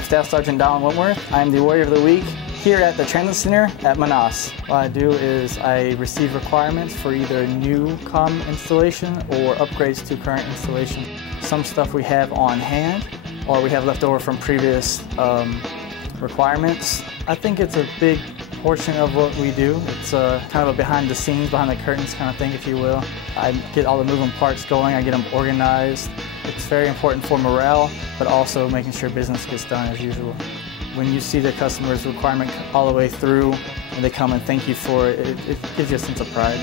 am Staff Sergeant Donald Wentworth. I am the Warrior of the Week here at the Transit Center at Manaus. What I do is I receive requirements for either new comm installation or upgrades to current installation. Some stuff we have on hand or we have left over from previous requirements. I think it's a big portion of what we do. It's kind of a behind the scenes, behind the curtains kind of thing, if you will. I get all the moving parts going, I get them organized. It's very important for morale, but also making sure business gets done as usual. When you see the customer's requirement all the way through and they come and thank you for it, it gives you a sense of pride.